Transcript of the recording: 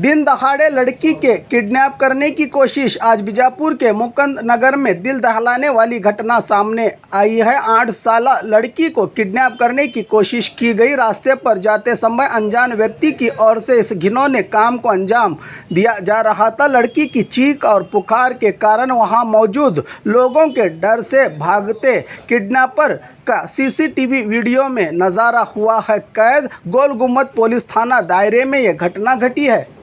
दिन दहाड़े लड़की के किडनैप करने की कोशिश। आज बीजापुर के मुकुंद नगर में दिल दहलाने वाली घटना सामने आई है। 8 साल लड़की को किडनैप करने की कोशिश की गई। रास्ते पर जाते समय अनजान व्यक्ति की ओर से इस घिनौने काम को अंजाम दिया जा रहा था। लड़की की चीख और पुकार के कारण वहां मौजूद लोगों के डर से भागते किडनैपर का सीसीटीवी वीडियो में नज़ारा हुआ है कैद। गोल गुम्बद पुलिस थाना दायरे में यह घटना घटी है।